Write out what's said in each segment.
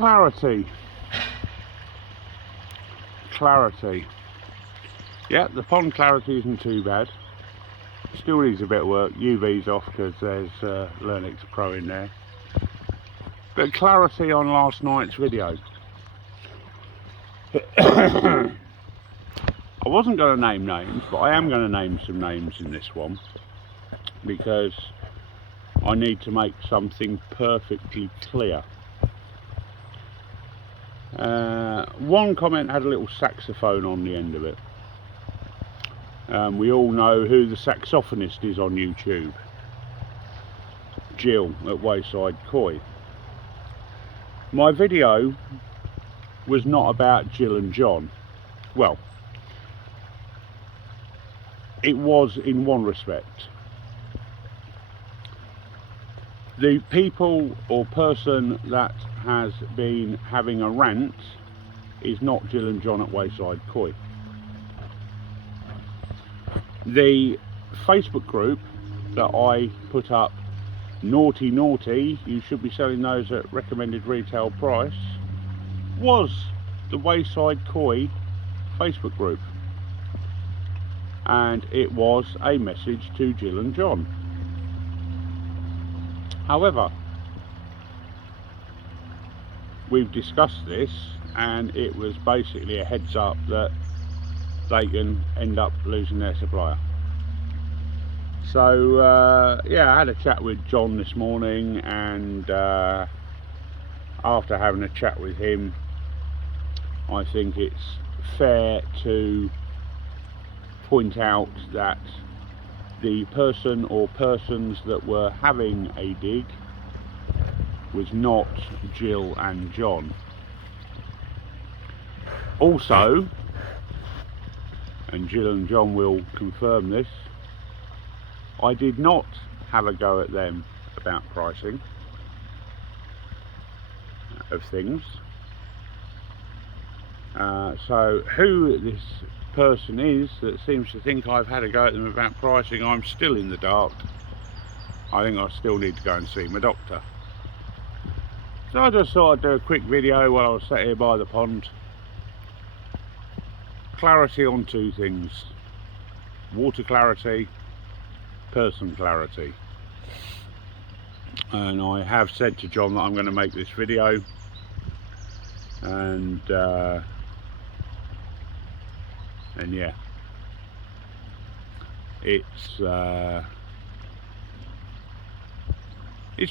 Clarity. Yeah, the pond clarity isn't too bad. Still needs a bit of work. UV's off because there's Lernix Pro in there. But clarity on last night's video. I wasn't going to name names, but I am going to name some names in this one because I need to make something perfectly clear. One comment had a little saxophone on the end of it. We all know who the saxophonist is on YouTube. Jill at Wayside Koi. My video was not about Jill and John. Well, it was in one respect. The people or person that has been having a rant is not Jill and John at Wayside Koi. The Facebook group that I put up, Naughty Naughty, you should be selling those at recommended retail price, was the Wayside Koi Facebook group, and it was a message to Jill and John. However, we've discussed this and it was basically a heads up that they can end up losing their supplier. So yeah, I had a chat with John this morning, and after having a chat with him, I think it's fair to point out that the person or persons that were having a dig was not Jill and John. Also, and Jill and John will confirm this, I did not have a go at them about pricing of things. So who this person is that seems to think I've had a go at them about pricing, I'm still in the dark. I think I still need to go and see my doctor. So I just thought I'd do a quick video while I was sat here by the pond. Clarity on two things: water clarity, person clarity. And I have said to John that I'm going to make this video, and yeah, it's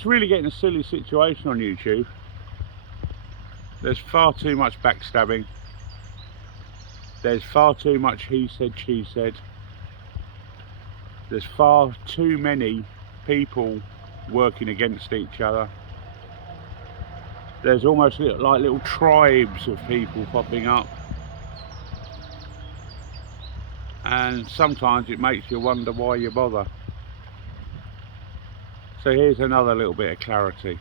really getting a silly situation on YouTube. There's far too much backstabbing. There's far too much he said, she said. There's far too many people working against each other. There's almost like little tribes of people popping up. And sometimes it makes you wonder why you bother. So here's another little bit of clarity.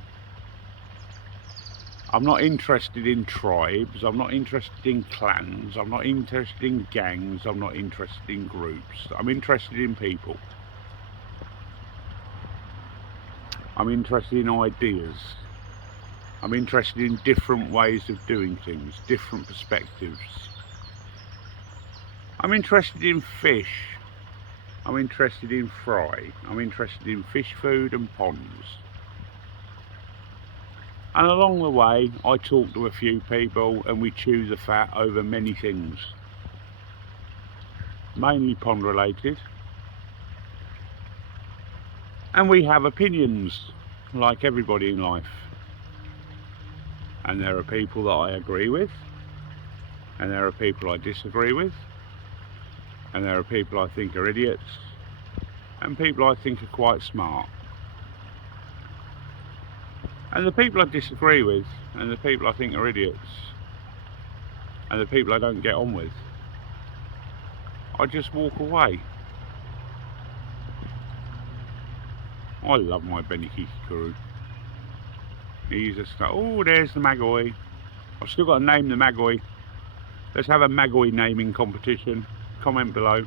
I'm not interested in tribes, I'm not interested in clans, I'm not interested in gangs, I'm not interested in groups. I'm interested in people. I'm interested in ideas. I'm interested in different ways of doing things, different perspectives. I'm interested in fish. I'm interested in fry. I'm interested in fish food and ponds. And along the way, I talk to a few people and we chew the fat over many things. Mainly pond related. And we have opinions, like everybody in life. And there are people that I agree with, and there are people I disagree with, and there are people I think are idiots, and people I think are quite smart. And the people I disagree with, and the people I think are idiots, and the people I don't get on with, I just walk away. I love my Benikikuru. He's just like, oh, there's the Magoi. I've still got to name the Magoi. Let's have a Magoi naming competition. Comment below.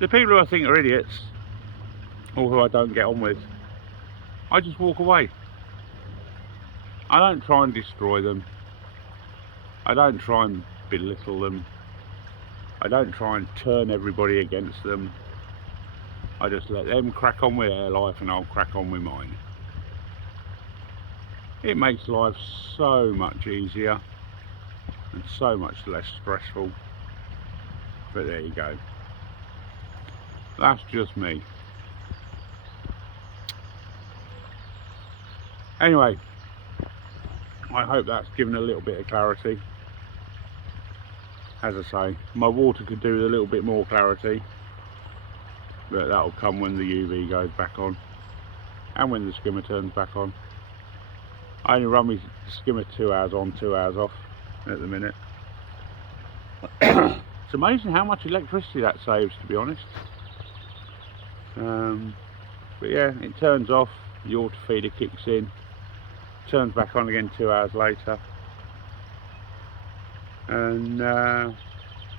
The people who I think are idiots, or who I don't get on with, I just walk away. I don't try and destroy them. I don't try and belittle them. I don't try and turn everybody against them. I just let them crack on with their life and I'll crack on with mine. It makes life so much easier and so much less stressful. But there you go. That's just me. Anyway, I hope that's given a little bit of clarity. As I say, my water could do with a little bit more clarity, but that'll come when the UV goes back on and when the skimmer turns back on. I only run my skimmer 2 hours on, 2 hours off at the minute. It's amazing how much electricity that saves, to be honest. But yeah, it turns off, the water feeder kicks in, turns back on again 2 hours later, and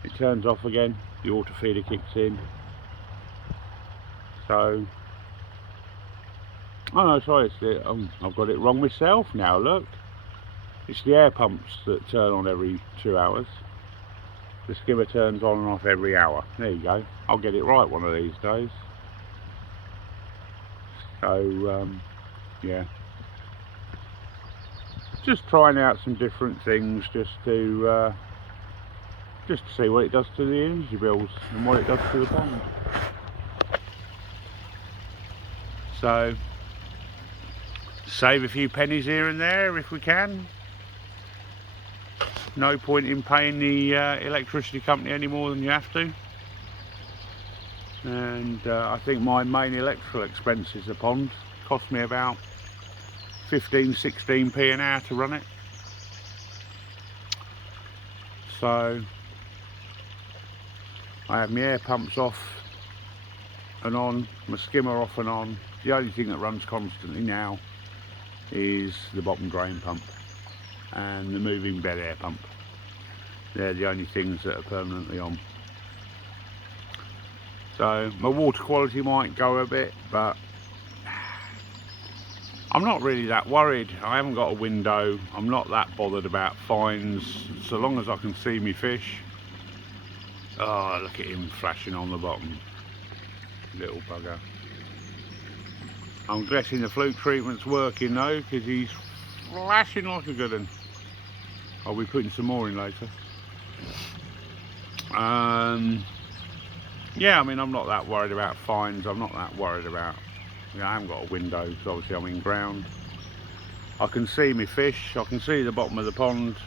it turns off again, the water feeder kicks in. So, oh no, sorry, I've got it wrong myself now, look. It's the air pumps that turn on every 2 hours. The skimmer turns on and off every hour. There you go. I'll get it right one of these days. So, yeah. Just trying out some different things just to see what it does to the energy bills and what it does to the pond. So, save a few pennies here and there if we can. No point in paying the electricity company any more than you have to. And I think my main electrical expenses a pond cost me about 15-16p an hour to run it. So I have my air pumps off and on, my skimmer off and on. The only thing that runs constantly now is the bottom drain pump and the moving bed air pump. They're the only things that are permanently on. So my water quality might go a bit, but I'm not really that worried. I haven't got a window. I'm not that bothered about fines, so long as I can see me fish. Oh, look at him flashing on the bottom. Little bugger. I'm guessing the fluke treatment's working though, because he's flashing like a good one. I'll be putting some more in later. Yeah, I mean, I'm not that worried about fines. I'm not that worried about, you know, I haven't got a window, so obviously I'm in ground. I can see me fish, I can see the bottom of the pond.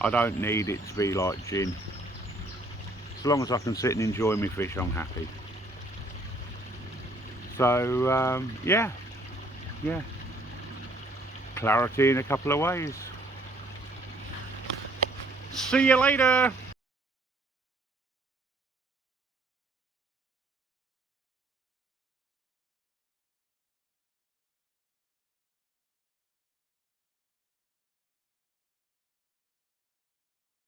I don't need it to be like gin. As long as I can sit and enjoy my fish, I'm happy. So, yeah. Clarity in a couple of ways. See you later.